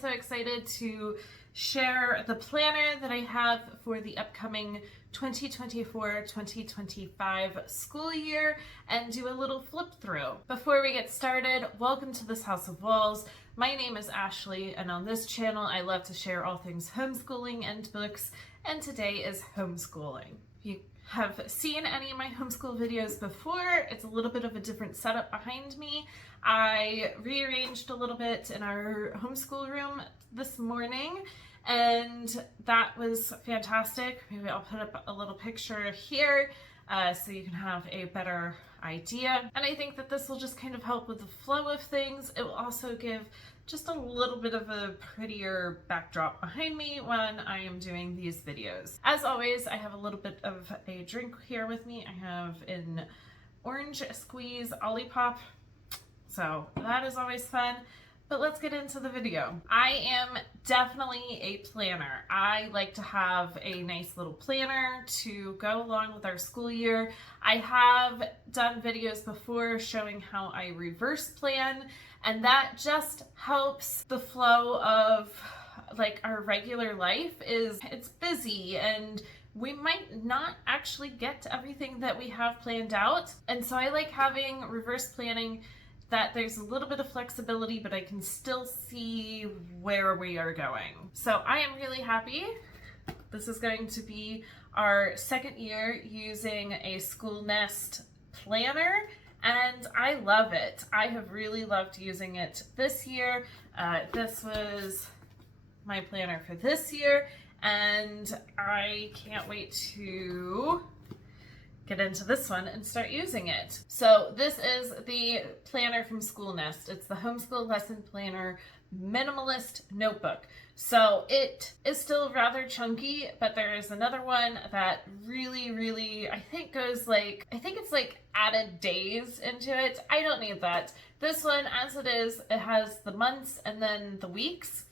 so excited to share the planner that I have for the upcoming 2024-2025 school year and do a little flip through. Before we get started, welcome to this House of Walls. My name is Ashley, and on this channel I love to share all things homeschooling and books, and today is homeschooling. If you have seen any of my homeschool videos before, it's a little bit of a different setup behind me. I rearranged a little bit in our homeschool room this morning, and that was fantastic. Maybe I'll put up a little picture here so you can have a better idea. And I think that this will just kind of help with the flow of things. It will also give just a little bit of a prettier backdrop behind me when I am doing these videos. As always, I have a little bit of a drink here with me. I have an orange squeeze Olipop, so that is always fun. But let's get into the video. I am definitely a planner. I like to have a nice little planner to go along with our school year. I have done videos before showing how I reverse plan, and that just helps the flow of like our regular life. It's busy and we might not actually get to everything that we have planned out. And so I like having reverse planning, that there's a little bit of flexibility, but I can still see where we are going. So I am really happy. This is going to be our second year using a School Nest planner, and I love it. I have really loved using it this year. This was my planner for this year, and I can't wait to get into this one and start using it. So this is the planner from School Nest. It's the Homeschool Lesson Planner Minimalist Notebook. So it is still rather chunky, but there is another one that really, I think it's like added days into it. I don't need that. This one, as it is, it has the months and then the weeks.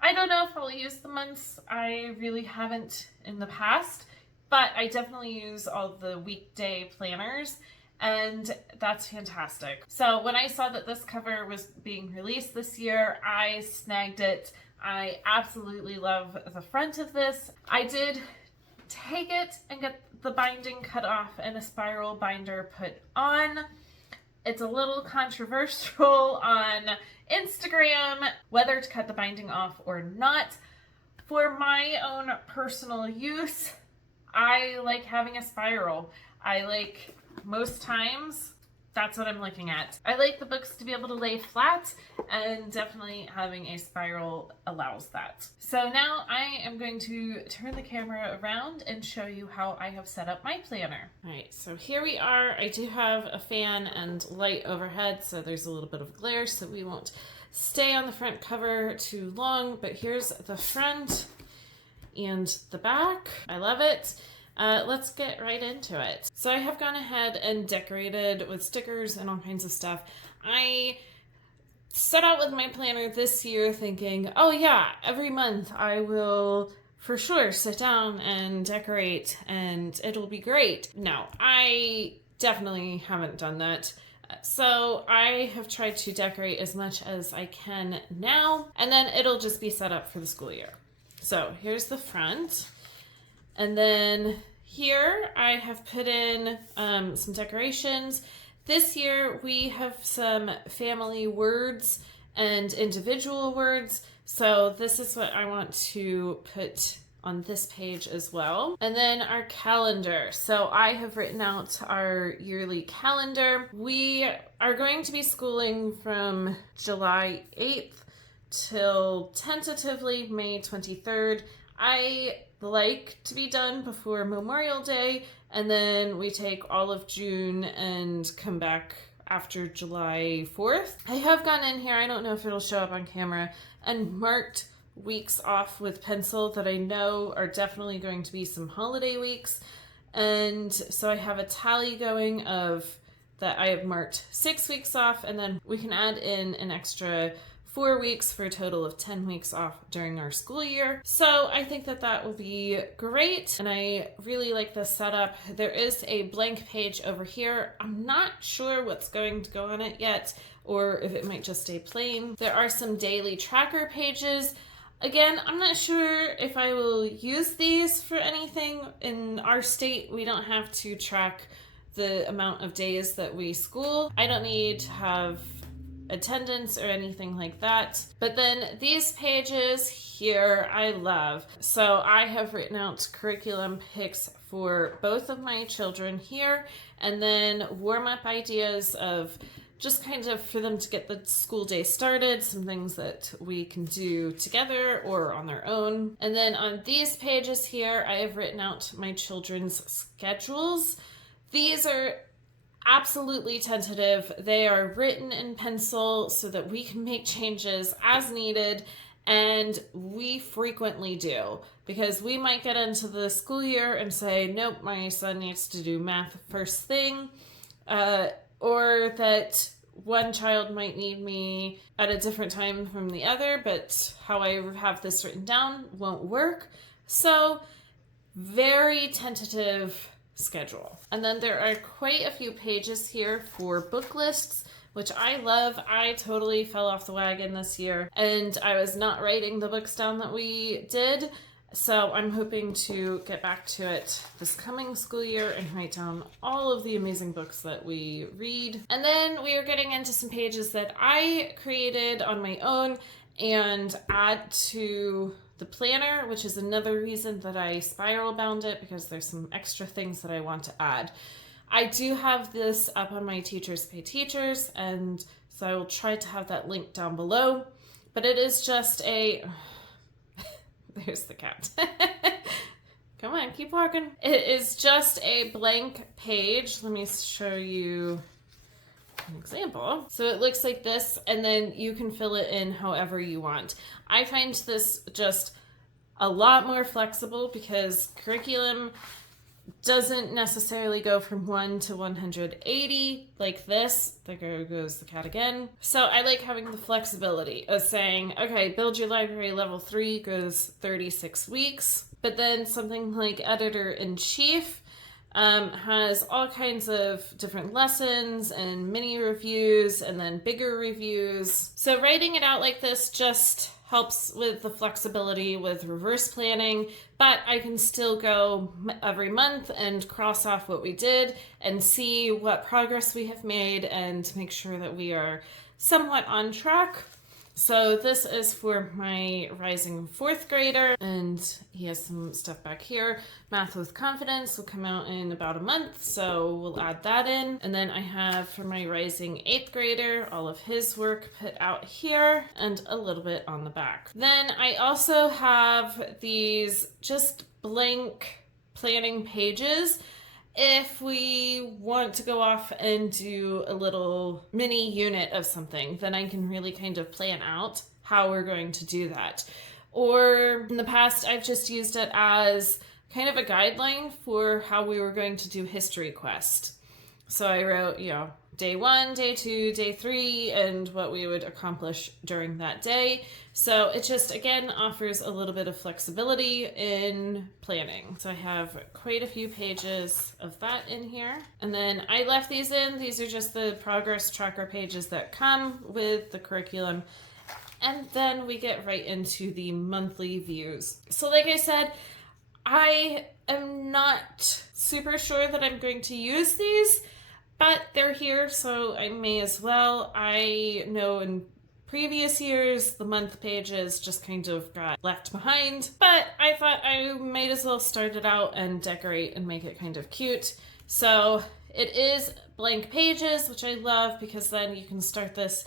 I don't know if I'll use the months. I really haven't in the past, but I definitely use all the weekday planners, and that's fantastic. So when I saw that this cover was being released this year, I snagged it. I absolutely love the front of this. I did take it and get the binding cut off and a spiral binder put on. It's a little controversial on Instagram whether to cut the binding off or not. For my own personal use, I like having a spiral. Most times, that's what I'm looking at. I like the books to be able to lay flat, and definitely having a spiral allows that. So now I am going to turn the camera around and show you how I have set up my planner. All right, so here we are. I do have a fan and light overhead, so there's a little bit of glare, so we won't stay on the front cover too long, but here's the front and the back. I love it. Let's get right into it. So I have gone ahead and decorated with stickers and all kinds of stuff. I set out with my planner this year thinking, oh yeah, every month I will for sure sit down and decorate and it'll be great. No, I definitely haven't done that. So I have tried to decorate as much as I can now, and then it'll just be set up for the school year. So here's the front, and then here I have put in some decorations. This year we have some family words and individual words, so this is what I want to put on this page as well. And then our calendar. So I have written out our yearly calendar. We are going to be schooling from July 8th till tentatively May 23rd. I like to be done before Memorial Day, and then we take all of June and come back after July 4th. I have gone in here, I don't know if it'll show up on camera, and marked weeks off with pencil that I know are definitely going to be some holiday weeks. And so I have a tally going of that I have marked 6 weeks off, and then we can add in an extra 4 weeks for a total of 10 weeks off during our school year. So I think that that will be great, and I really like this setup. There is a blank page over here. I'm not sure what's going to go on it yet, or if it might just stay plain. There are some daily tracker pages. Again, I'm not sure if I will use these for anything. In our state, we don't have to track the amount of days that we school. I don't need to have attendance or anything like that. But then these pages here I love. So I have written out curriculum picks for both of my children here, and then warm-up ideas of just kind of for them to get the school day started, some things that we can do together or on their own. And then on these pages here, I have written out my children's schedules. These are absolutely tentative. They are written in pencil so that we can make changes as needed, and we frequently do, because we might get into the school year and say, nope, my son needs to do math first thing, or that one child might need me at a different time from the other, but how I have this written down won't work. So very tentative schedule. And then there are quite a few pages here for book lists, which I love. I totally fell off the wagon this year, and I was not writing the books down that we did. So I'm hoping to get back to it this coming school year and write down all of the amazing books that we read. And then we are getting into some pages that I created on my own and add to the planner, which is another reason that I spiral bound it, because there's some extra things that I want to add. I do have this up on my Teachers Pay Teachers, and so I will try to have that link down below, but it is just a... There's the cat. Come on, keep walking. It is just a blank page. Let me show you an example. So it looks like this, and then you can fill it in however you want. I find this just a lot more flexible because curriculum doesn't necessarily go from 1 to 180 like this. There goes the cat again. So I like having the flexibility of saying, okay, build your library level 3 goes 36 weeks. But then something like Editor-in-Chief has all kinds of different lessons and mini reviews and then bigger reviews. So writing it out like this just helps with the flexibility with reverse planning, but I can still go every month and cross off what we did and see what progress we have made and make sure that we are somewhat on track. So this is for my rising 4th grader, and he has some stuff back here. Math with Confidence will come out in about a month, so we'll add that in. And then I have for my rising 8th grader, all of his work put out here and a little bit on the back. Then I also have these just blank planning pages. If we want to go off and do a little mini unit of something, then I can really kind of plan out how we're going to do that. Or in the past, I've just used it as kind of a guideline for how we were going to do History Quest. So I wrote, day 1, day 2, day 3, and what we would accomplish during that day. So it just, again, offers a little bit of flexibility in planning. So I have quite a few pages of that in here. And then I left these in. These are just the progress tracker pages that come with the curriculum. And then we get right into the monthly views. So like I said, I am not super sure that I'm going to use these, but they're here, so I may as well. I know in previous years, the month pages just kind of got left behind, but I thought I might as well start it out and decorate and make it kind of cute. So it is blank pages, which I love because then you can start this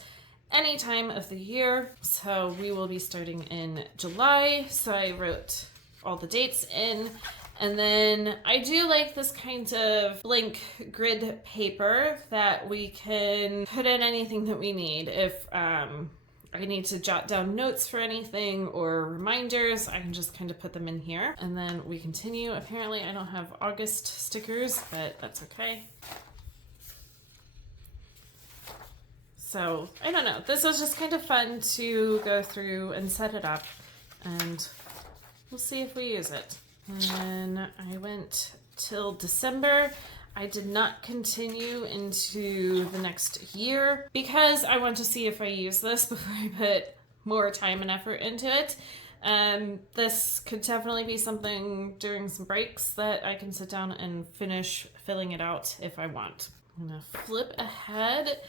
any time of the year. So we will be starting in July. So I wrote all the dates in. And then I do like this kind of blank grid paper that we can put in anything that we need. If I need to jot down notes for anything or reminders, I can just kind of put them in here. And then we continue. Apparently I don't have August stickers, but that's okay. So I don't know, this was just kind of fun to go through and set it up, and we'll see if we use it. And I went till December. I did not continue into the next year because I want to see if I use this before I put more time and effort into it. This could definitely be something during some breaks that I can sit down and finish filling it out if I want. I'm gonna flip ahead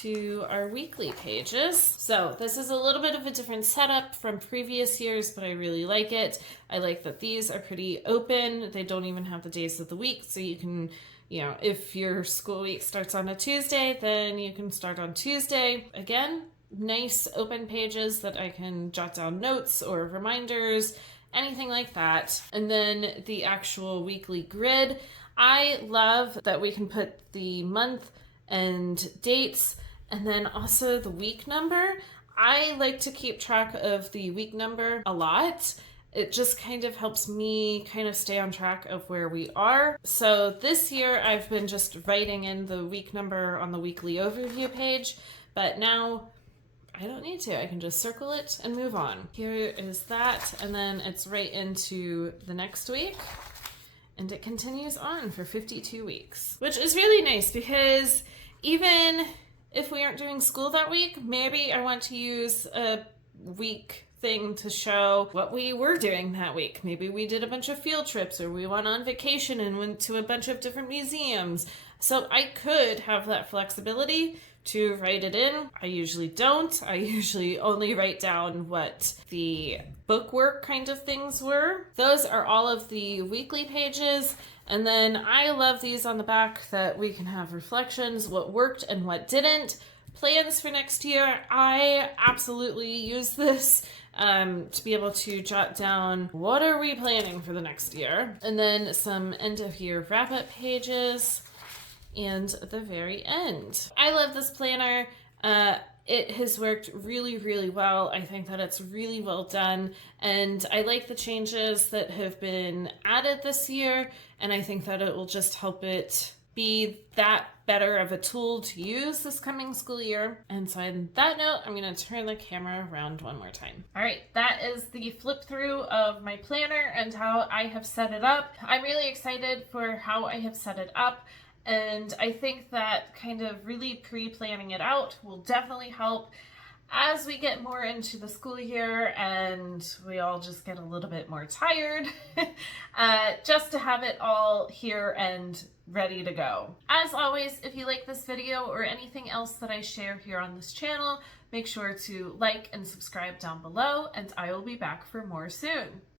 to our weekly pages. So this is a little bit of a different setup from previous years, but I really like it. I like that these are pretty open. They don't even have the days of the week, so you can, you know, if your school week starts on a Tuesday, then you can start on Tuesday. Again, nice open pages that I can jot down notes or reminders, anything like that. And then the actual weekly grid. I love that we can put the month and dates, and then also the week number. I like to keep track of the week number a lot. It just kind of helps me kind of stay on track of where we are. So this year I've been just writing in the week number on the weekly overview page, but now I don't need to. I can just circle it and move on. Here is that, and then it's right into the next week. And it continues on for 52 weeks, which is really nice because even if we aren't doing school that week, maybe I want to use a week thing to show what we were doing that week. Maybe we did a bunch of field trips, or we went on vacation and went to a bunch of different museums. So I could have that flexibility to write it in. I usually don't. I usually only write down what the bookwork kind of things were. Those are all of the weekly pages. And then I love these on the back that we can have reflections, what worked and what didn't. Plans for next year. I absolutely use this to be able to jot down what are we planning for the next year. And then some end of year wrap up pages. And the very end. I love this planner. It has worked really, really well. I think that it's really well done, and I like the changes that have been added this year, and I think that it will just help it be that better of a tool to use this coming school year. And so on that note, I'm going to turn the camera around one more time. All right, that is the flip through of my planner and how I have set it up. I'm really excited for how I have set it up. And I think that kind of really pre-planning it out will definitely help as we get more into the school year and we all just get a little bit more tired, just to have it all here and ready to go. As always, if you like this video or anything else that I share here on this channel, make sure to like and subscribe down below, and I will be back for more soon.